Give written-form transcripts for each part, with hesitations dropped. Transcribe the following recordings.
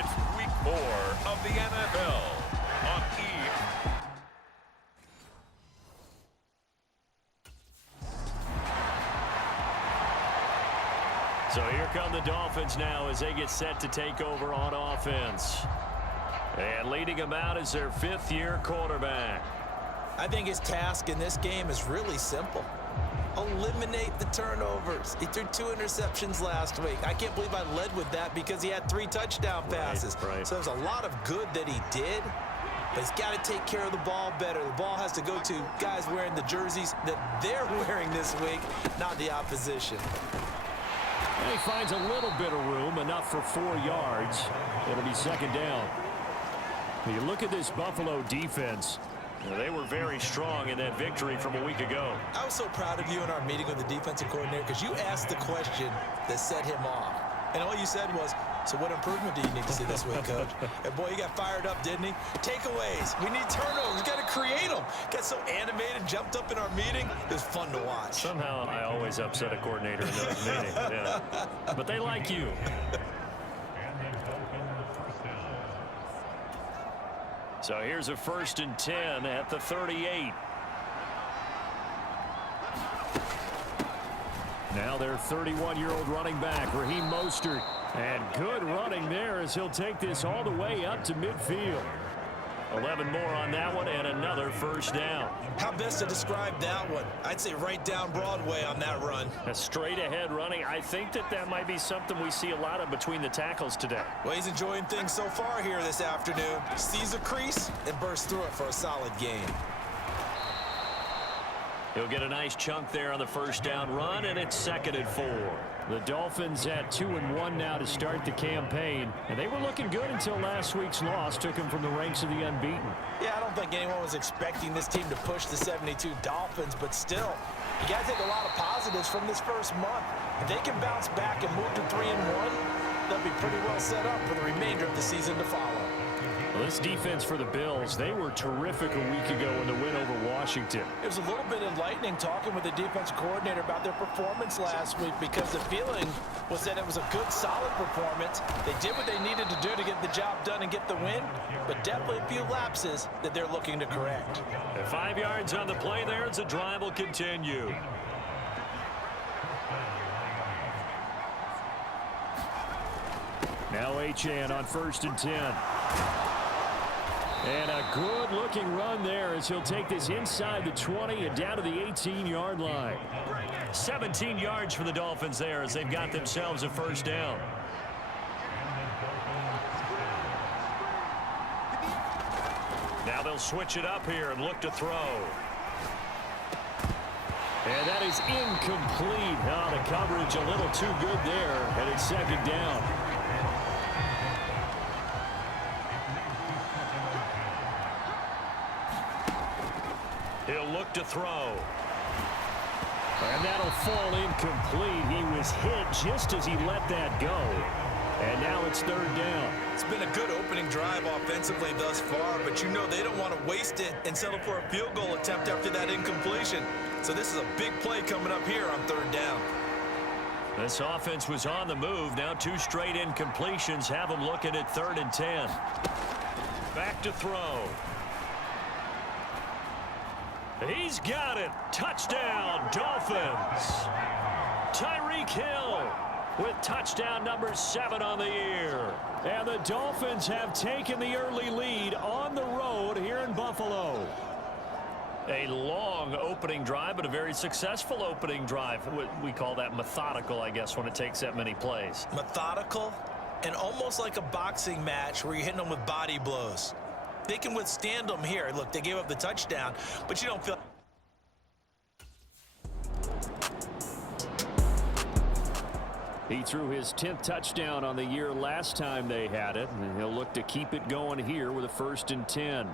It's week 4 of the NFL on E! So here come the Dolphins now as they get set to take over on offense. And leading them out is their 5th-year quarterback. I think his task in this game is really simple. Eliminate the turnovers. He threw 2 interceptions last week. I can't believe I led with that because he had 3 touchdown passes. Right. So there's a lot of good that he did, but he's got to take care of the ball better. The ball has to go to guys wearing the jerseys that they're wearing this week, not the opposition. And he finds a little bit of room, enough for 4 yards. It'll be 2nd down. When you look at this Buffalo defense, they were very strong in that victory from a week ago. I was so proud of you in our meeting with the defensive coordinator because you asked the question that set him off. And all you said was, so what improvement do you need to see this week, Coach? And boy, he got fired up, didn't he? Takeaways. We need turnovers. We got to create them. Got so animated, jumped up in our meeting. It was fun to watch. Somehow I always upset a coordinator in those meetings. Yeah. But they like you. So here's a 1st and 10 at the 38. Now their 31-year-old running back, Raheem Mostert. And good running there as he'll take this all the way up to midfield. 11 more on that one and another 1st down. How best to describe that one? I'd say right down Broadway on that run. A straight ahead running. I think that might be something we see a lot of between the tackles today. Well, he's enjoying things so far here this afternoon. Sees a crease and bursts through it for a solid gain. He'll get a nice chunk there on the 1st down run, and it's 2nd and 4. The Dolphins at 2-1 now to start the campaign, and they were looking good until last week's loss took them from the ranks of the unbeaten. Yeah, I don't think anyone was expecting this team to push the 72 Dolphins, but still, you got to take a lot of positives from this first month. If they can bounce back and move to 3-1, they'll be pretty well set up for the remainder of the season to follow. Well, this defense for the Bills, they were terrific a week ago in the win over Washington. It was a little bit enlightening talking with the defensive coordinator about their performance last week because the feeling was that it was a good, solid performance. They did what they needed to do to get the job done and get the win, but definitely a few lapses that they're looking to correct. And 5 yards on the play there as the drive will continue. Now Achane on 1st and 10. And a good-looking run there as he'll take this inside the 20 and down to the 18-yard line. 17 yards for the Dolphins there as they've got themselves a 1st down. Now they'll switch it up here and look to throw. And that is incomplete. Oh, the coverage a little too good there, and it's 2nd down. He'll look to throw. And that'll fall incomplete. He was hit just as he let that go. And now it's 3rd down. It's been a good opening drive offensively thus far, but you know they don't want to waste it and settle for a field goal attempt after that incompletion. So this is a big play coming up here on 3rd down. This offense was on the move. Now 2 straight incompletions have them looking at 3rd and 10. Back to throw. He's got it. Touchdown, Dolphins. Tyreek Hill with touchdown number 7 on the year. And the Dolphins have taken the early lead on the road here in Buffalo. A long opening drive, but a very successful opening drive. We call that methodical, I guess, when it takes that many plays. Methodical and almost like a boxing match where you're hitting them with body blows. They can withstand them here. Look, they gave up the touchdown, but you don't feel... He threw his 10th touchdown on the year last time they had it, and he'll look to keep it going here with a 1st and 10.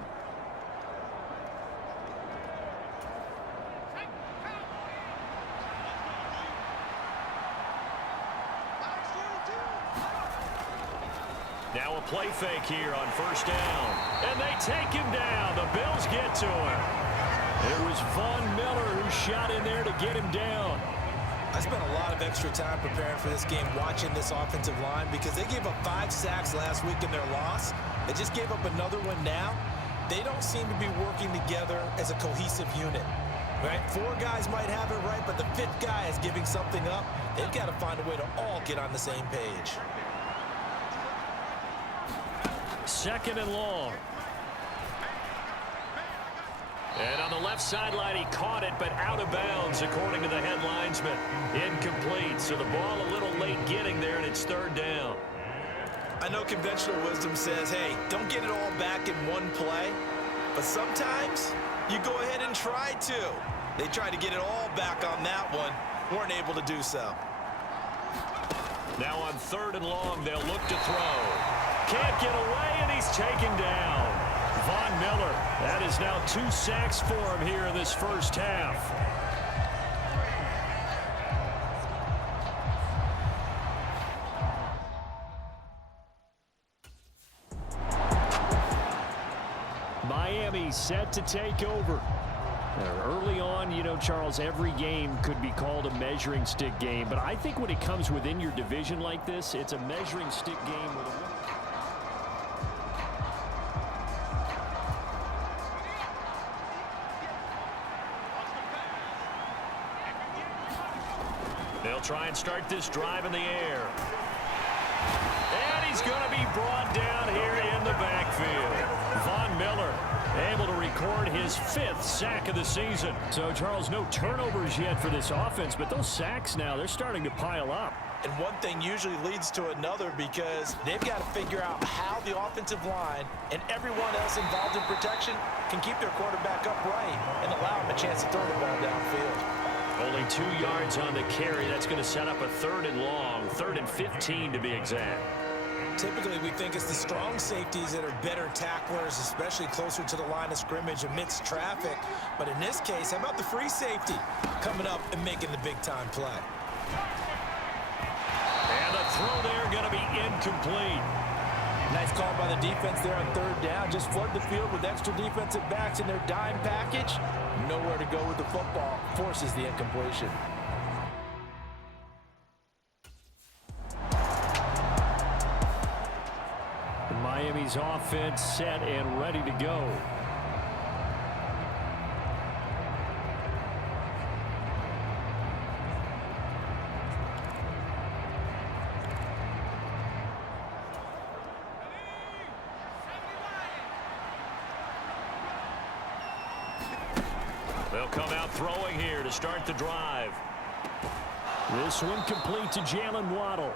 Now a play fake here on 1st down. And they take him down. The Bills get to him. It was Von Miller who shot in there to get him down. I spent a lot of extra time preparing for this game watching this offensive line because they gave up 5 sacks last week in their loss. They just gave up another one now. They don't seem to be working together as a cohesive unit. Right? 4 guys might have it right, but the 5th guy is giving something up. They've got to find a way to all get on the same page. Second and long. And on the left sideline, he caught it, but out of bounds, according to the head linesman. Incomplete, so the ball a little late getting there, and it's third down. I know conventional wisdom says, hey, don't get it all back in one play. But sometimes you go ahead and try to. They tried to get it all back on that one. Weren't able to do so. Now on third and long, they'll look to throw. Can't get away, and he's taken down. Von Miller, that is now 2 sacks for him here in this first half. Miami set to take over. Early on, you know, Charles, every game could be called a measuring stick game, but I think when it comes within your division like this, it's a measuring stick game with a They'll try and start this drive in the air. And he's going to be brought down here in the backfield. Von Miller able to record his 5th sack of the season. So, Charles, no turnovers yet for this offense, but those sacks now, they're starting to pile up. And one thing usually leads to another because they've got to figure out how the offensive line and everyone else involved in protection can keep their quarterback upright and allow him a chance to throw the ball downfield. Only 2 yards on the carry. That's going to set up a third and long, 3rd and 15 to be exact. Typically, we think it's the strong safeties that are better tacklers, especially closer to the line of scrimmage amidst traffic. But in this case, how about the free safety coming up and making the big-time play? And the throw there going to be incomplete. Nice call by the defense there on third down. Just flood the field with extra defensive backs in their dime package. Nowhere to go with the football. Forces the incompletion. Miami's offense set and ready to go. They'll come out throwing here to start the drive. This one complete to Jalen Waddle.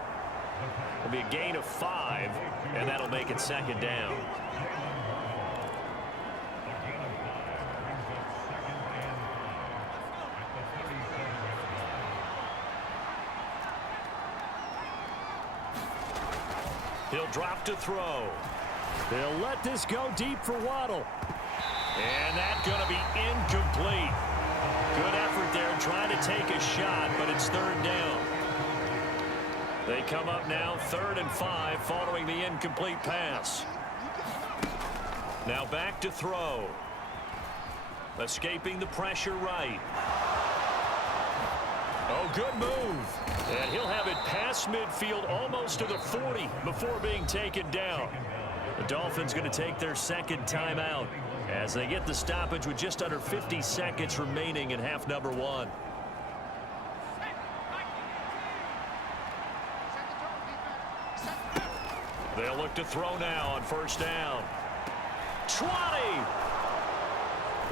It'll be a gain of 5, and that'll make it second down. He'll drop to throw. They'll let this go deep for Waddle. And that's going to be incomplete. Good effort there trying to take a shot, but it's third down. They come up now 3rd and 5 following the incomplete pass. Now back to throw. Escaping the pressure right. Oh, good move. And he'll have it past midfield almost to the 40 before being taken down. The Dolphins going to take their second timeout as they get the stoppage with just under 50 seconds remaining in half number 1. They'll look to throw now on first down. 20!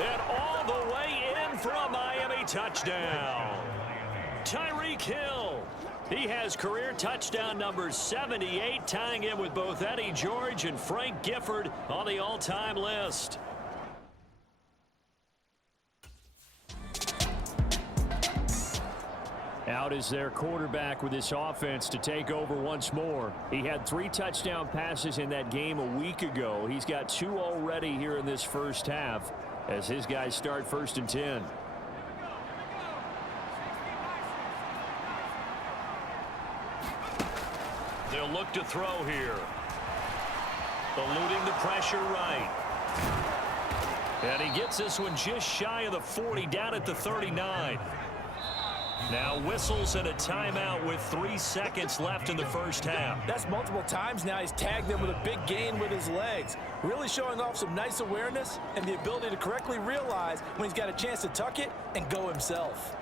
And all the way in for a Miami touchdown. Tyreek Hill. He has career touchdown number 78, tying him with both Eddie George and Frank Gifford on the all-time list. Out is their quarterback with this offense to take over once more. He had 3 touchdown passes in that game a week ago. He's got 2 already here in this first half as his guys start 1st and 10. They'll look to throw here. Eluding the pressure right. And he gets this one just shy of the 40, down at the 39. Now whistles and a timeout with 3 seconds left in the first half. That's multiple times now he's tagged them with a big gain with his legs. Really showing off some nice awareness and the ability to correctly realize when he's got a chance to tuck it and go himself.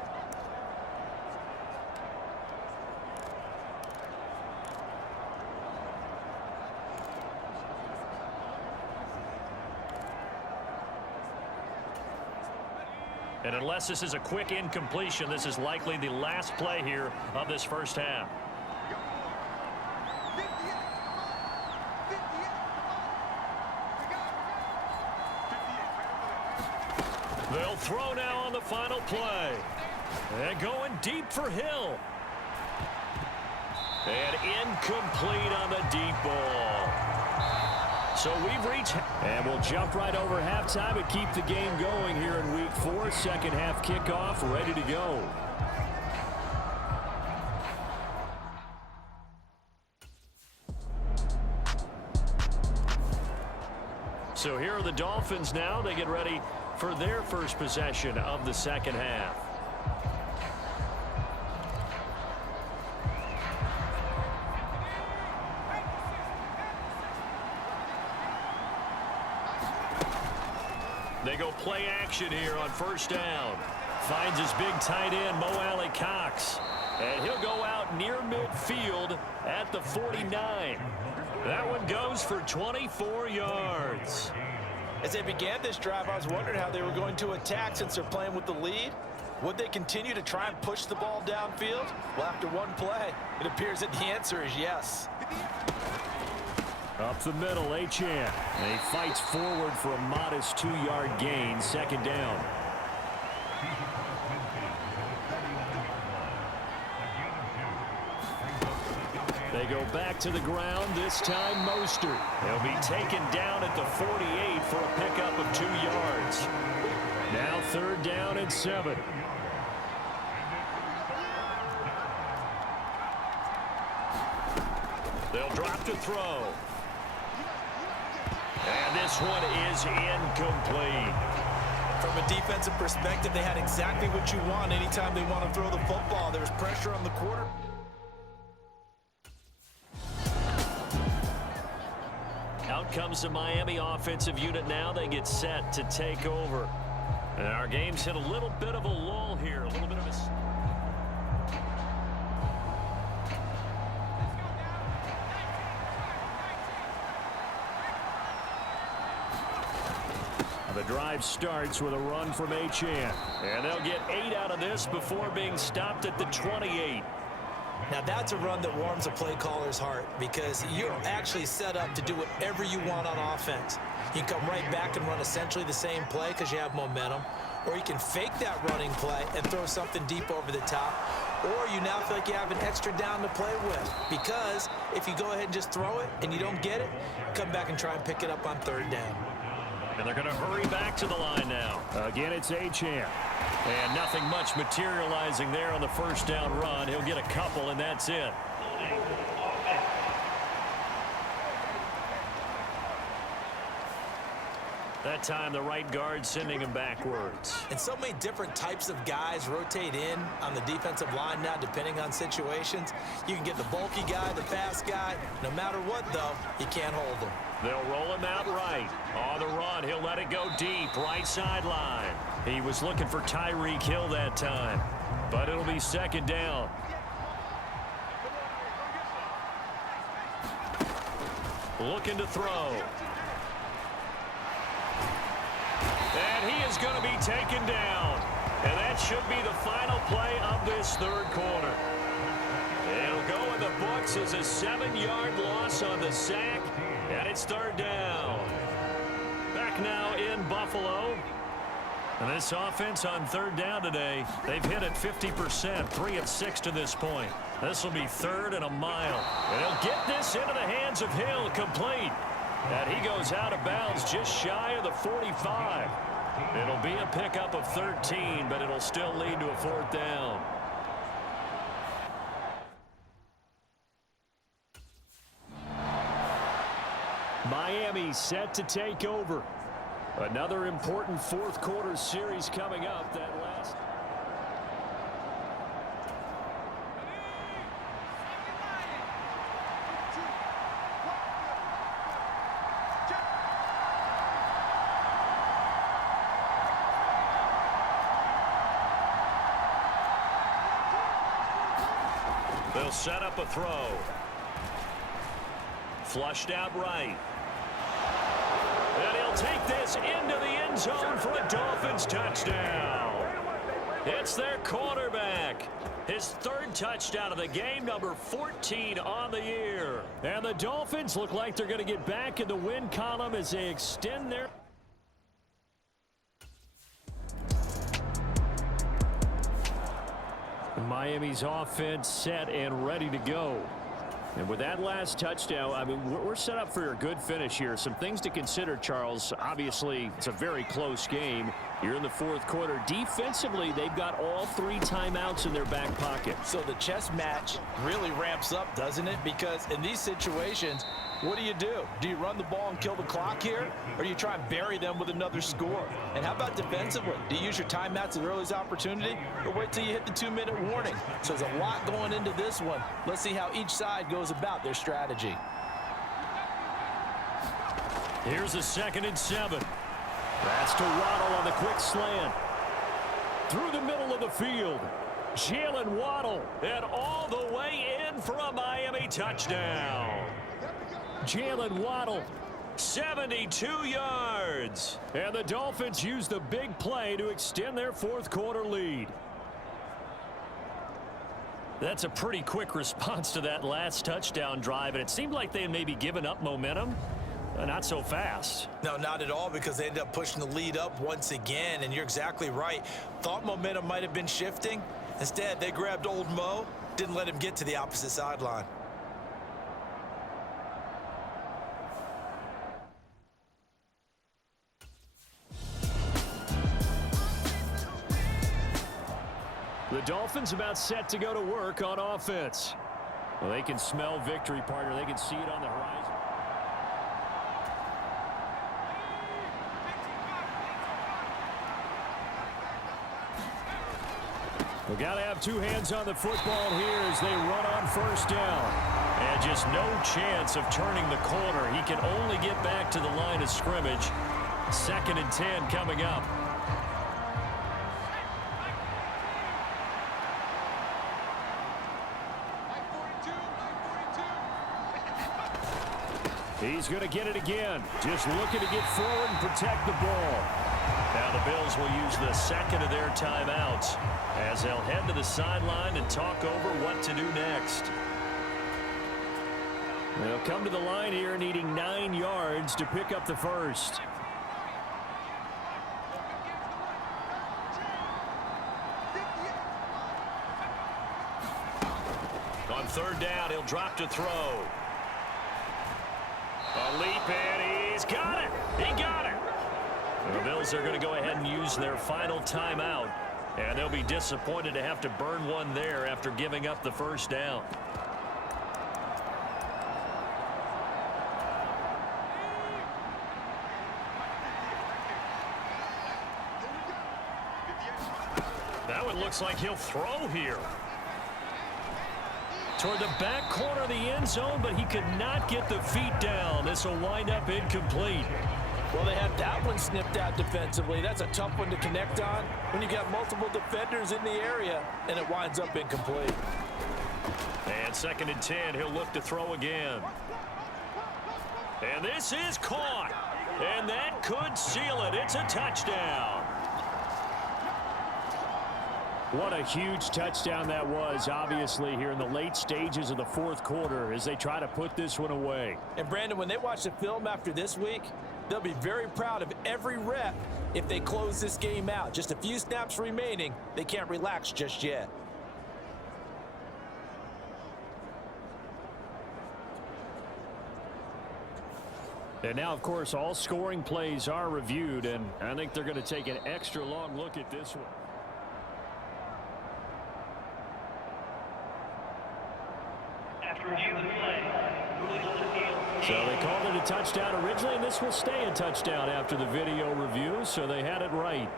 And unless this is a quick incompletion, this is likely the last play here of this first half. They'll throw now on the final play. And going deep for Hill. And incomplete on the deep ball. So we've reached, and we'll jump right over halftime and keep the game going here in week 4. Second half kickoff, ready to go. So here are the Dolphins now. They get ready for their first possession of the second half. They go play action here on first down. Finds his big tight end, Mo Alley-Cox. And he'll go out near midfield at the 49. That one goes for 24 yards. As they began this drive, I was wondering how they were going to attack since they're playing with the lead. Would they continue to try and push the ball downfield? Well, after one play, it appears that the answer is yes. Up the middle, Achane. And he fights forward for a modest 2-yard gain, second down. They go back to the ground, this time Mostert. He'll be taken down at the 48 for a pickup of 2 yards. Now third down and 7. They'll drop to throw. And this one is incomplete. From a defensive perspective, they had exactly what you want anytime they want to throw the football. There was pressure on the quarter. Out comes the Miami offensive unit now. They get set to take over. And our game's hit a little bit of a lull here. A little bit of a... The drive starts with a run from Achane. And they'll get 8 out of this before being stopped at the 28. Now that's a run that warms a play caller's heart because you're actually set up to do whatever you want on offense. You can come right back and run essentially the same play because you have momentum, or you can fake that running play and throw something deep over the top, or you now feel like you have an extra down to play with because if you go ahead and just throw it and you don't get it, come back and try and pick it up on third down. And they're going to hurry back to the line now. Again, it's Achane. And nothing much materializing there on the first down run. He'll get a couple, and that's it. That time, the right guard sending him backwards. And so many different types of guys rotate in on the defensive line now, depending on situations. You can get the bulky guy, the fast guy. No matter what, though, you can't hold them. They'll roll him out right. On the run, he'll let it go deep, right sideline. He was looking for Tyreek Hill that time, but it'll be second down. Looking to throw. And he is going to be taken down. And that should be the final play of this third quarter. It'll go in the books as a 7-yard loss on the sack. And it's third down. Back now in Buffalo. And this offense on third down today, they've hit it 50%, 3 of 6 to this point. This will be third and a mile. And he'll get this into the hands of Hill, complete. And he goes out of bounds just shy of the 45. It'll be a pickup of 13, but it'll still lead to a fourth down. Miami set to take over. Another important fourth quarter series coming up. That last. He'll set up a throw. Flushed out right. And he'll take this into the end zone for a Dolphins touchdown. It's their quarterback. His third touchdown of the game, number 14 on the year. And the Dolphins look like they're going to get back in the win column as they extend their... Miami's offense set and ready to go. And with that last touchdown, I mean, we're set up for a good finish here. Some things to consider, Charles. Obviously, it's a very close game. You're in the fourth quarter. Defensively, they've got all 3 timeouts in their back pocket. So the chess match really ramps up, doesn't it? Because in these situations, what do? Do you run the ball and kill the clock here? Or do you try and bury them with another score? And how about defensively? Do you use your timeouts at the earliest opportunity? Or wait till you hit the 2-minute warning? So there's a lot going into this one. Let's see how each side goes about their strategy. Here's a 2nd and 7. That's to Waddle on the quick slant. Through the middle of the field. Jalen Waddle, and all the way in for a Miami touchdown. Jalen Waddle, 72 yards. And the Dolphins use the big play to extend their fourth quarter lead. That's a pretty quick response to that last touchdown drive, and it seemed like they had maybe given up momentum. Not so fast. No, not at all, because they ended up pushing the lead up once again, and you're exactly right. Thought momentum might have been shifting. Instead, they grabbed old Mo, didn't let him get to the opposite sideline. The Dolphins about set to go to work on offense. Well, they can smell victory, partner. They can see it on the horizon. We've got to have 2 hands on the football here as they run on first down. And just no chance of turning the corner. He can only get back to the line of scrimmage. 2nd and 10 coming up. He's going to get it again. Just looking to get forward and protect the ball. Now the Bills will use the 2nd of their timeouts as they'll head to the sideline and talk over what to do next. They'll come to the line here needing 9 yards to pick up the first. On 3rd down, he'll drop to throw. A leap, and he's got it. He got it. The Bills are going to go ahead and use their final timeout, and they'll be disappointed to have to burn one there after giving up the first down. Now it looks like he'll throw here. Toward the back corner of the end zone, but he could not get the feet down. This will wind up incomplete. Well, they had that one snipped out defensively. That's a tough one to connect on when you got multiple defenders in the area, and it winds up incomplete. And 2nd and 10, he'll look to throw again. And this is caught. And that could seal it. It's a touchdown. What a huge touchdown that was, obviously, here in the late stages of the fourth quarter as they try to put this one away. And, Brandon, when they watch the film after this week, they'll be very proud of every rep if they close this game out. Just a few snaps remaining. They can't relax just yet. And now, of course, all scoring plays are reviewed, and I think they're going to take an extra long look at this one. So they called it a touchdown originally, and this will stay a touchdown after the video review, so they had it right.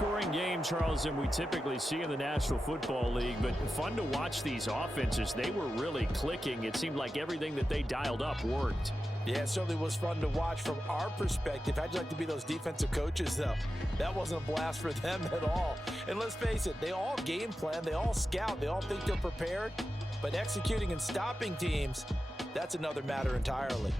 high-scoring game, Charles, than we typically see in the National Football League, but fun to watch these offenses. They were really clicking. It seemed like everything that they dialed up worked. Yeah, it certainly was fun to watch from our perspective. How'd you like to be those defensive coaches, though? That wasn't a blast for them at all. And let's face it, they all game plan, they all scout, they all think they're prepared, but executing and stopping teams, that's another matter entirely.